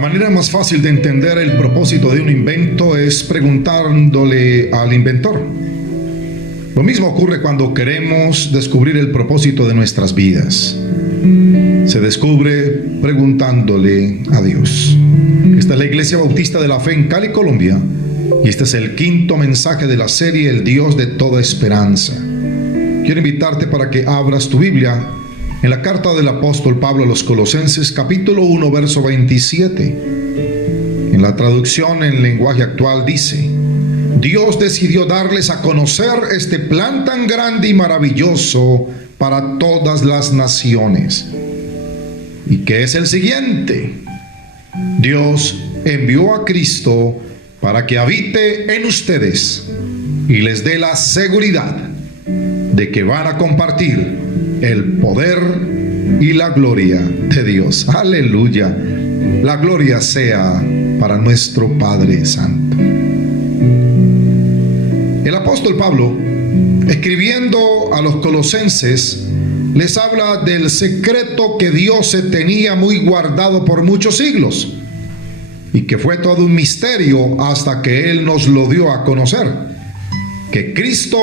manera más fácil de entender el propósito de un invento es preguntándole al inventor. Lo mismo ocurre cuando queremos descubrir el propósito de nuestras vidas. Se descubre preguntándole a Dios. Esta es la Iglesia Bautista de la Fe en Cali, Colombia, y este es el quinto mensaje de la serie El Dios de toda esperanza. Quiero invitarte para que abras tu Biblia en la carta del apóstol Pablo a los Colosenses, capítulo 1, verso 27. En la traducción en lenguaje actual dice: Dios decidió darles a conocer este plan tan grande y maravilloso para todas las naciones. ¿Y qué es el siguiente? Dios envió a Cristo para que habite en ustedes y les dé la seguridad de que van a compartir el poder y la gloria de Dios. Aleluya. La gloria sea para nuestro Padre Santo. El apóstol Pablo, escribiendo a los colosenses, les habla del secreto que Dios se tenía muy guardado por muchos siglos y que fue todo un misterio hasta que Él nos lo dio a conocer: que Cristo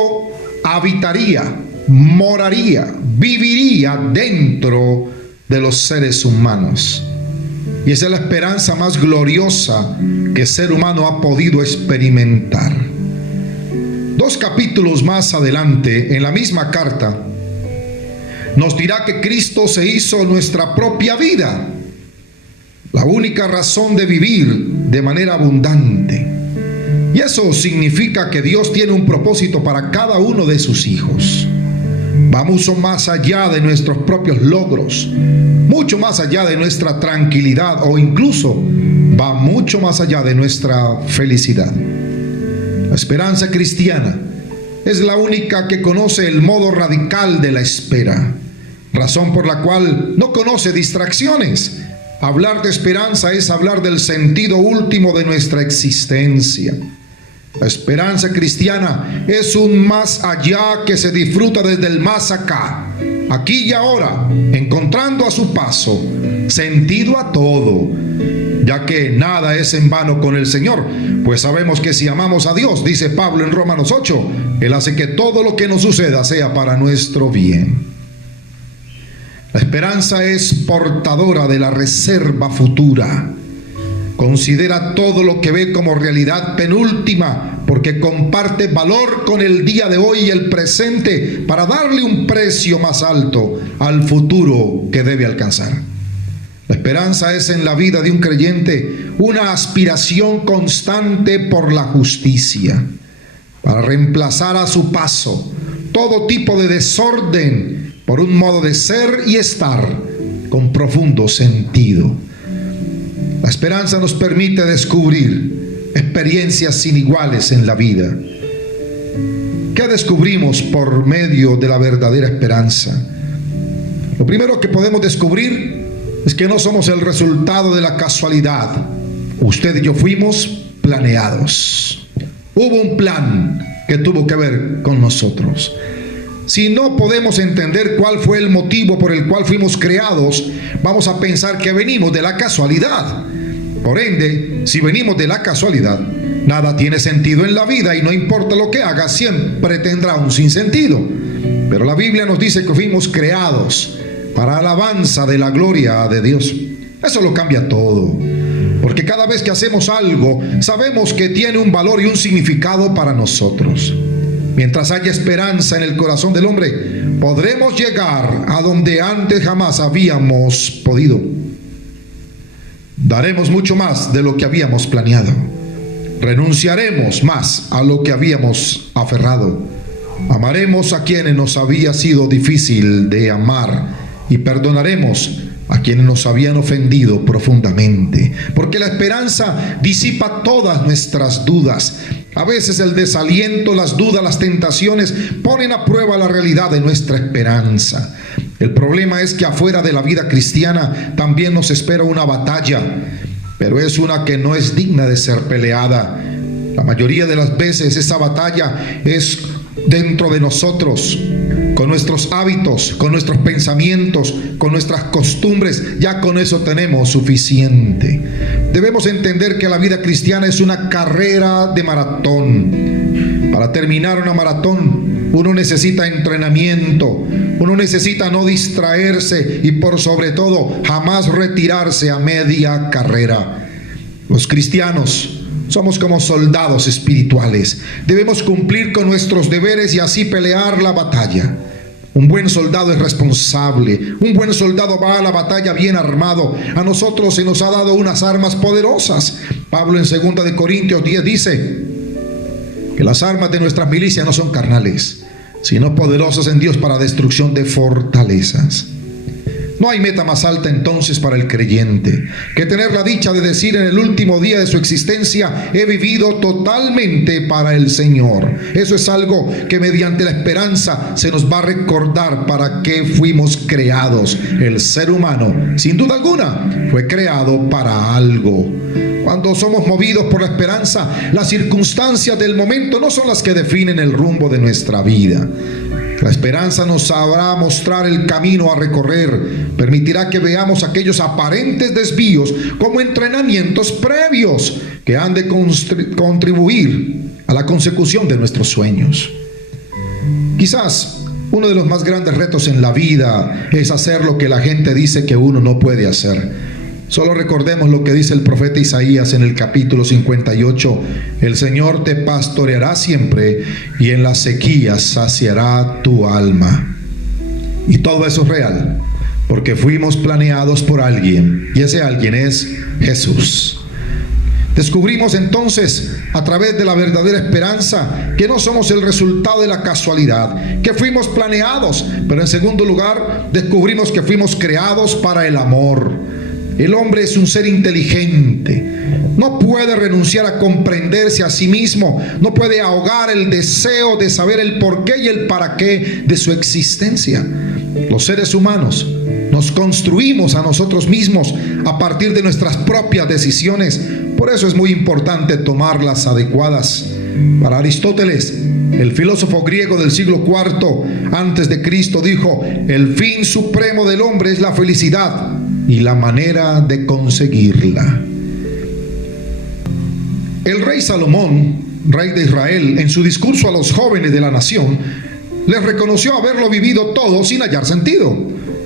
habitaría, moraría, viviría dentro de los seres humanos. Y esa es la esperanza más gloriosa que el ser humano ha podido experimentar. 2 capítulos más adelante, en la misma carta, nos dirá que Cristo se hizo nuestra propia vida, la única razón de vivir de manera abundante. Y eso significa que Dios tiene un propósito para cada uno de sus hijos. Va mucho más allá de nuestros propios logros, mucho más allá de nuestra tranquilidad, o incluso va mucho más allá de nuestra felicidad. La esperanza cristiana es la única que conoce el modo radical de la espera, razón por la cual no conoce distracciones. Hablar de esperanza es hablar del sentido último de nuestra existencia. La esperanza cristiana es un más allá que se disfruta desde el más acá, aquí y ahora, encontrando a su paso sentido a todo, ya que nada es en vano con el Señor, pues sabemos que si amamos a Dios, dice Pablo en Romanos 8, Él hace que todo lo que nos suceda sea para nuestro bien. La esperanza es portadora de la reserva futura. Considera todo lo que ve como realidad penúltima, porque comparte valor con el día de hoy y el presente para darle un precio más alto al futuro que debe alcanzar. La esperanza es en la vida de un creyente una aspiración constante por la justicia, para reemplazar a su paso todo tipo de desorden por un modo de ser y estar con profundo sentido. La esperanza nos permite descubrir experiencias sin iguales en la vida. ¿Qué descubrimos por medio de la verdadera esperanza? Lo primero que podemos descubrir es que no somos el resultado de la casualidad. Usted y yo fuimos planeados. Hubo un plan que tuvo que ver con nosotros. Si no podemos entender cuál fue el motivo por el cual fuimos creados, vamos a pensar que venimos de la casualidad. Por ende, si venimos de la casualidad, nada tiene sentido en la vida y no importa lo que haga, siempre tendrá un sinsentido. Pero la Biblia nos dice que fuimos creados para alabanza de la gloria de Dios. Eso lo cambia todo, porque cada vez que hacemos algo, sabemos que tiene un valor y un significado para nosotros. Mientras haya esperanza en el corazón del hombre, podremos llegar a donde antes jamás habíamos podido. Daremos mucho más de lo que habíamos planeado. Renunciaremos más a lo que habíamos aferrado. Amaremos a quienes nos había sido difícil de amar y perdonaremos a quienes nos habían ofendido profundamente, porque la esperanza disipa todas nuestras dudas. A veces el desaliento, las dudas, las tentaciones ponen a prueba la realidad de nuestra esperanza. El problema es que afuera de la vida cristiana también nos espera una batalla, pero es una que no es digna de ser peleada. La mayoría de las veces esa batalla es dentro de nosotros, con nuestros hábitos, con nuestros pensamientos, con nuestras costumbres. Ya con eso tenemos suficiente. Debemos entender que la vida cristiana es una carrera de maratón. Para terminar una maratón, uno necesita entrenamiento, uno necesita no distraerse y por sobre todo jamás retirarse a media carrera. Los cristianos somos como soldados espirituales. Debemos cumplir con nuestros deberes y así pelear la batalla. Un buen soldado es responsable. Un buen soldado va a la batalla bien armado. A nosotros se nos ha dado unas armas poderosas. Pablo en 2 de Corintios 10 dice que las armas de nuestras milicias no son carnales, sino poderosas en Dios para destrucción de fortalezas. No hay meta más alta entonces para el creyente que tener la dicha de decir en el último día de su existencia: he vivido totalmente para el Señor. Eso es algo que mediante la esperanza se nos va a recordar para qué fuimos creados. El ser humano, sin duda alguna, fue creado para algo. Cuando somos movidos por la esperanza, las circunstancias del momento no son las que definen el rumbo de nuestra vida. La esperanza nos sabrá mostrar el camino a recorrer, permitirá que veamos aquellos aparentes desvíos como entrenamientos previos que han de contribuir a la consecución de nuestros sueños. Quizás uno de los más grandes retos en la vida es hacer lo que la gente dice que uno no puede hacer. Solo recordemos lo que dice el profeta Isaías en el capítulo 58. El Señor te pastoreará siempre y en las sequías saciará tu alma. Y todo eso es real, porque fuimos planeados por alguien, y ese alguien es Jesús. Descubrimos entonces, a través de la verdadera esperanza, que no somos el resultado de la casualidad, que fuimos planeados, pero en segundo lugar, descubrimos que fuimos creados para el amor. El hombre es un ser inteligente. No puede renunciar a comprenderse a sí mismo. No puede ahogar el deseo de saber el porqué y el para qué de su existencia. Los seres humanos nos construimos a nosotros mismos a partir de nuestras propias decisiones. Por eso es muy importante tomar las adecuadas. Para Aristóteles, el filósofo griego del siglo IV antes de Cristo, dijo: el fin supremo del hombre es la felicidad y la manera de conseguirla. El rey Salomón, rey de Israel, en su discurso a los jóvenes de la nación, les reconoció haberlo vivido todo sin hallar sentido.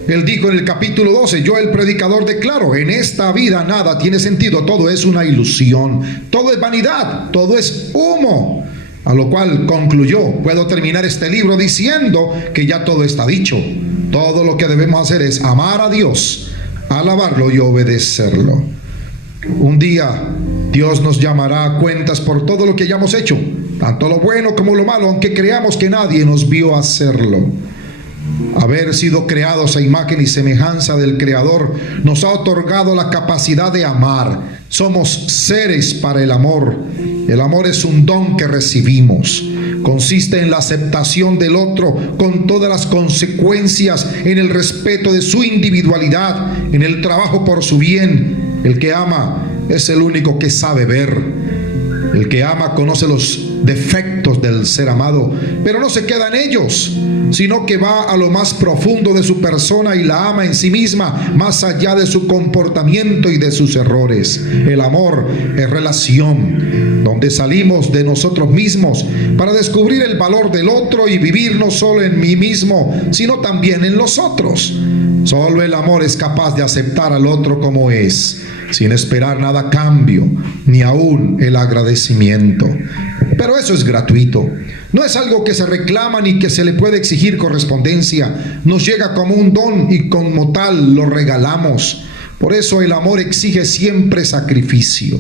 Él dijo en el capítulo 12: yo, el predicador, declaro, en esta vida nada tiene sentido, todo es una ilusión, todo es vanidad, todo es humo. A lo cual concluyó: puedo terminar este libro diciendo que ya todo está dicho. Todo lo que debemos hacer es amar a Dios, alabarlo y obedecerlo. Un día Dios nos llamará a cuentas por todo lo que hayamos hecho, tanto lo bueno como lo malo, aunque creamos que nadie nos vio hacerlo. Haber sido creados a imagen y semejanza del Creador nos ha otorgado la capacidad de amar. Somos seres para el amor. El amor es un don que recibimos. Consiste en la aceptación del otro con todas las consecuencias, en el respeto de su individualidad, en el trabajo por su bien. El que ama es el único que sabe ver. El que ama conoce los defectos del ser amado, pero no se queda en ellos, sino que va a lo más profundo de su persona y la ama en sí misma, más allá de su comportamiento y de sus errores. El amor es relación, donde salimos de nosotros mismos para descubrir el valor del otro y vivir no solo en mí mismo, sino también en los otros. Solo el amor es capaz de aceptar al otro como es, sin esperar nada a cambio, ni aún el agradecimiento. Pero eso es gratuito. No es algo que se reclama ni que se le puede exigir correspondencia. Nos llega como un don y como tal lo regalamos. Por eso el amor exige siempre sacrificio,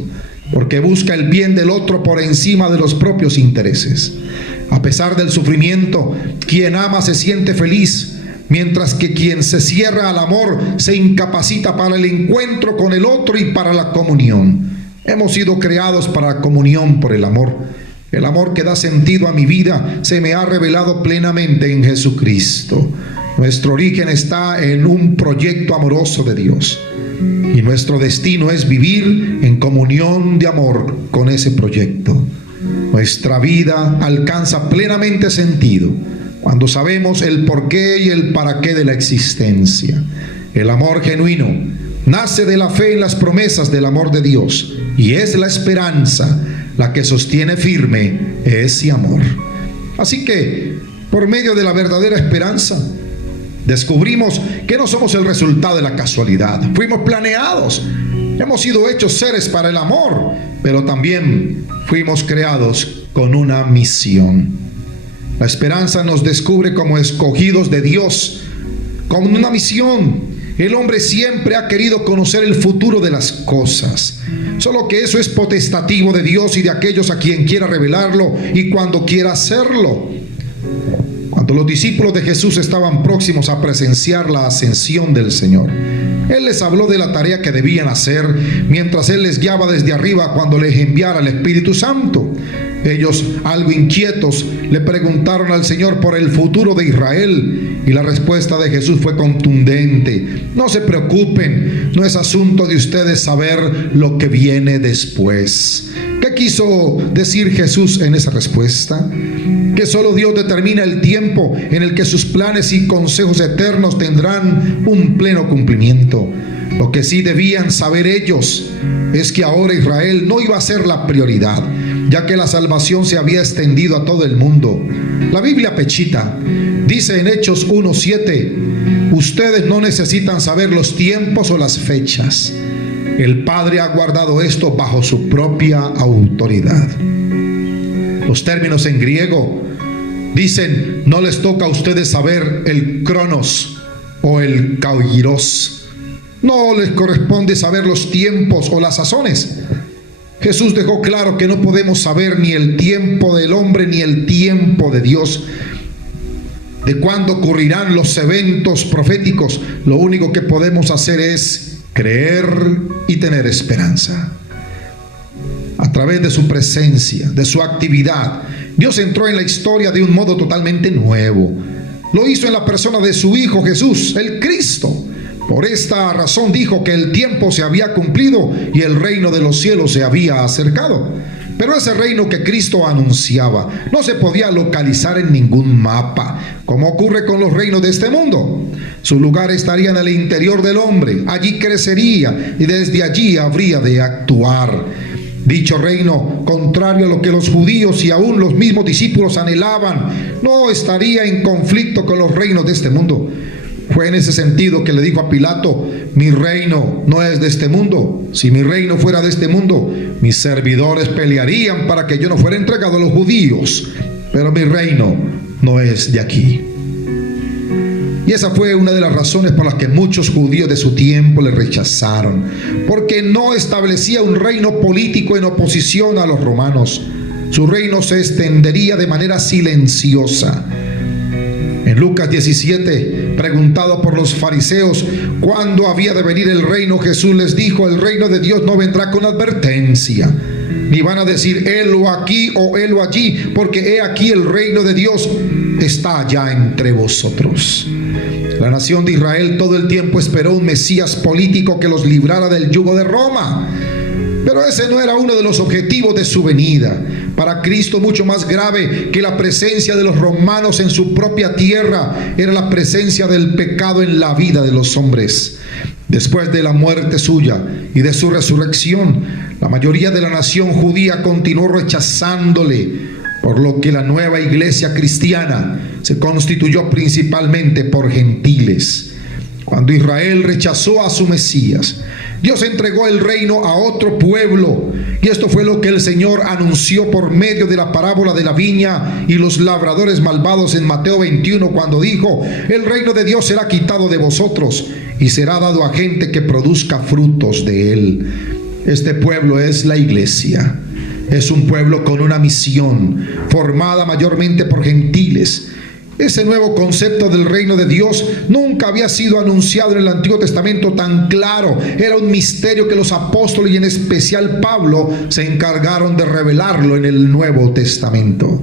porque busca el bien del otro por encima de los propios intereses. A pesar del sufrimiento, quien ama se siente feliz, mientras que quien se cierra al amor se incapacita para el encuentro con el otro y para la comunión. Hemos sido creados para la comunión por el amor. El amor que da sentido a mi vida se me ha revelado plenamente en Jesucristo. Nuestro origen está en un proyecto amoroso de Dios, y nuestro destino es vivir en comunión de amor con ese proyecto. Nuestra vida alcanza plenamente sentido cuando sabemos el porqué y el para qué de la existencia. El amor genuino nace de la fe en las promesas del amor de Dios, y es la esperanza la que sostiene firme ese amor. Así que, por medio de la verdadera esperanza, descubrimos que no somos el resultado de la casualidad. Fuimos planeados, hemos sido hechos seres para el amor, pero también fuimos creados con una misión. La esperanza nos descubre como escogidos de Dios, con una misión. El hombre siempre ha querido conocer el futuro de las cosas, solo que eso es potestativo de Dios y de aquellos a quien quiera revelarlo y cuando quiera hacerlo. Cuando los discípulos de Jesús estaban próximos a presenciar la ascensión del Señor, Él les habló de la tarea que debían hacer mientras Él les guiaba desde arriba cuando les enviara el Espíritu Santo. Ellos, algo inquietos, le preguntaron al Señor por el futuro de Israel, y la respuesta de Jesús fue contundente: no se preocupen, no es asunto de ustedes saber lo que viene después. ¿Qué quiso decir Jesús en esa respuesta? Que solo Dios determina el tiempo en el que sus planes y consejos eternos tendrán un pleno cumplimiento. Lo que sí debían saber ellos es que ahora Israel no iba a ser la prioridad, ya que la salvación se había extendido a todo el mundo. La Biblia pechita dice en Hechos 1:7: ustedes no necesitan saber los tiempos o las fechas. El Padre ha guardado esto bajo su propia autoridad. Los términos en griego dicen: no les toca a ustedes saber el cronos o el kairos. No les corresponde saber los tiempos o las sazones. Jesús dejó claro que no podemos saber ni el tiempo del hombre ni el tiempo de Dios, de cuándo ocurrirán los eventos proféticos. Lo único que podemos hacer es creer y tener esperanza. A través de su presencia, de su actividad, Dios entró en la historia de un modo totalmente nuevo. Lo hizo en la persona de su Hijo Jesús, el Cristo. Por esta razón dijo que el tiempo se había cumplido y el reino de los cielos se había acercado. Pero ese reino que Cristo anunciaba no se podía localizar en ningún mapa, como ocurre con los reinos de este mundo. Su lugar estaría en el interior del hombre. Allí crecería y desde allí habría de actuar. Dicho reino, contrario a lo que los judíos y aún los mismos discípulos anhelaban, no estaría en conflicto con los reinos de este mundo. Fue en ese sentido que le dijo a Pilato: mi reino no es de este mundo. Si mi reino fuera de este mundo, mis servidores pelearían para que yo no fuera entregado a los judíos. Pero mi reino no es de aquí. Y esa fue una de las razones por las que muchos judíos de su tiempo le rechazaron, porque no establecía un reino político en oposición a los romanos. Su reino se extendería de manera silenciosa. En Lucas 17, preguntado por los fariseos cuándo había de venir el reino, Jesús les dijo: el reino de Dios no vendrá con advertencia, ni van a decir helo aquí o helo allí, porque he aquí el reino de Dios está ya entre vosotros. La nación de Israel todo el tiempo esperó un Mesías político que los librara del yugo de Roma. Pero ese no era uno de los objetivos de su venida. Para Cristo, mucho más grave que la presencia de los romanos en su propia tierra era la presencia del pecado en la vida de los hombres. Después de la muerte suya y de su resurrección, la mayoría de la nación judía continuó rechazándole, por lo que la nueva iglesia cristiana se constituyó principalmente por gentiles. Cuando Israel rechazó a su Mesías, Dios entregó el reino a otro pueblo, y esto fue lo que el Señor anunció por medio de la parábola de la viña y los labradores malvados en Mateo 21, cuando dijo: el reino de Dios será quitado de vosotros y será dado a gente que produzca frutos de él. Este pueblo es la iglesia. Es un pueblo con una misión, formada mayormente por gentiles. Ese nuevo concepto del reino de Dios nunca había sido anunciado en el Antiguo Testamento tan claro. Era un misterio que los apóstoles y en especial Pablo se encargaron de revelarlo en el Nuevo Testamento.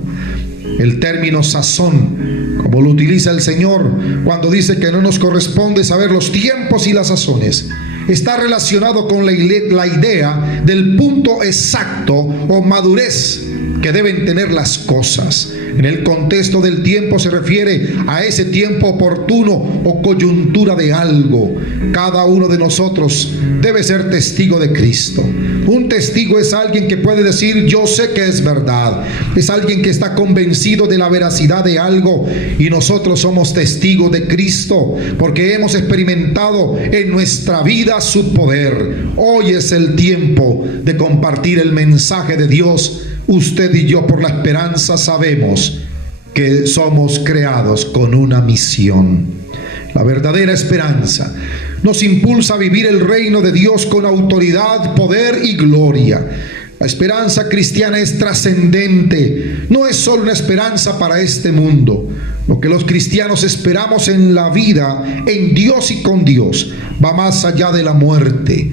El término sazón, como lo utiliza el Señor cuando dice que no nos corresponde saber los tiempos y las sazones, está relacionado con la idea del punto exacto o madurez que deben tener las cosas. En el contexto del tiempo se refiere a ese tiempo oportuno o coyuntura de algo. Cada uno de nosotros debe ser testigo de Cristo. Un testigo es alguien que puede decir: yo sé que es verdad. Es alguien que está convencido de la veracidad de algo, y nosotros somos testigos de Cristo porque hemos experimentado en nuestra vida su poder. Hoy es el tiempo de compartir el mensaje de Dios. Usted y yo, por la esperanza, sabemos que somos creados con una misión. La verdadera esperanza nos impulsa a vivir el reino de Dios con autoridad, poder y gloria. La esperanza cristiana es trascendente. No es solo una esperanza para este mundo. Lo que los cristianos esperamos en la vida, en Dios y con Dios, va más allá de la muerte.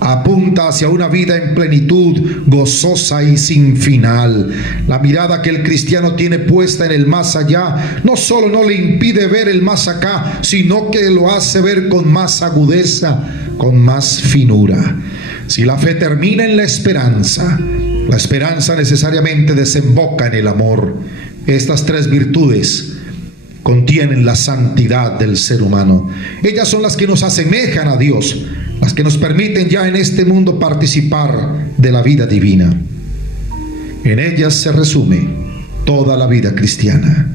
Apunta hacia una vida en plenitud, gozosa y sin final. La mirada que el cristiano tiene puesta en el más allá no solo no le impide ver el más acá, sino que lo hace ver con más agudeza, con más finura. Si la fe termina en la esperanza necesariamente desemboca en el amor. Estas tres virtudes contienen la santidad del ser humano. Ellas son las que nos asemejan a Dios, las que nos permiten ya en este mundo participar de la vida divina. En ellas se resume toda la vida cristiana.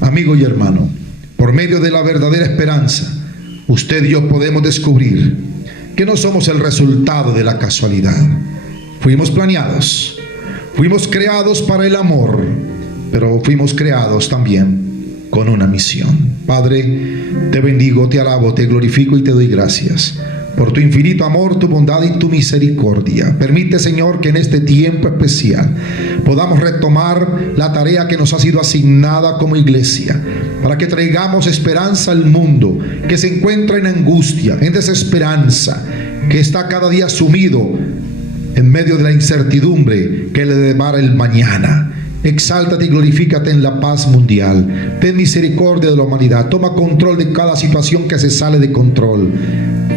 Amigo y hermano, por medio de la verdadera esperanza, usted y yo podemos descubrir que no somos el resultado de la casualidad. Fuimos planeados, fuimos creados para el amor, pero fuimos creados también con una misión. Padre, te bendigo, te alabo, te glorifico y te doy gracias por tu infinito amor, tu bondad y tu misericordia. Permite, Señor, que en este tiempo especial podamos retomar la tarea que nos ha sido asignada como iglesia, para que traigamos esperanza al mundo que se encuentra en angustia, en desesperanza, que está cada día sumido en medio de la incertidumbre que le depara el mañana. Exáltate y glorifícate en la paz mundial. Ten misericordia de la humanidad. Toma control de cada situación que se sale de control.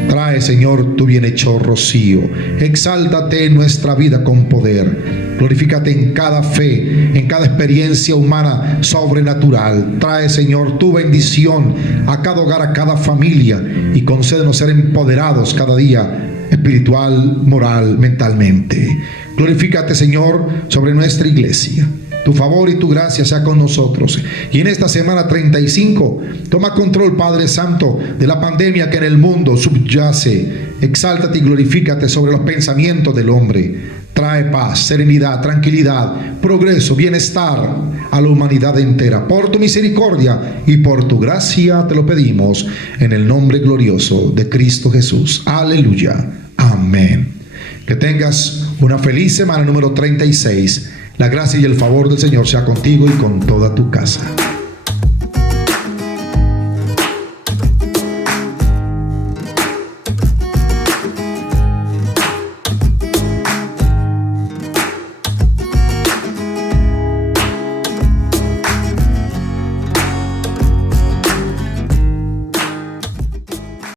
Trae, Señor, tu bienhechor rocío. Exáltate en nuestra vida con poder. Glorifícate en cada fe, en cada experiencia humana sobrenatural. Trae, Señor, tu bendición a cada hogar, a cada familia, y concédenos ser empoderados cada día, espiritual, moral, mentalmente. Glorifícate, Señor, sobre nuestra iglesia. Tu favor y tu gracia sea con nosotros. Y en esta semana 35, toma control, Padre Santo, de la pandemia que en el mundo subyace. Exáltate y glorifícate sobre los pensamientos del hombre. Trae paz, serenidad, tranquilidad, progreso, bienestar a la humanidad entera. Por tu misericordia y por tu gracia te lo pedimos, en el nombre glorioso de Cristo Jesús. Aleluya. Amén. Que tengas una feliz semana número 36. La gracia y el favor del Señor sea contigo y con toda tu casa.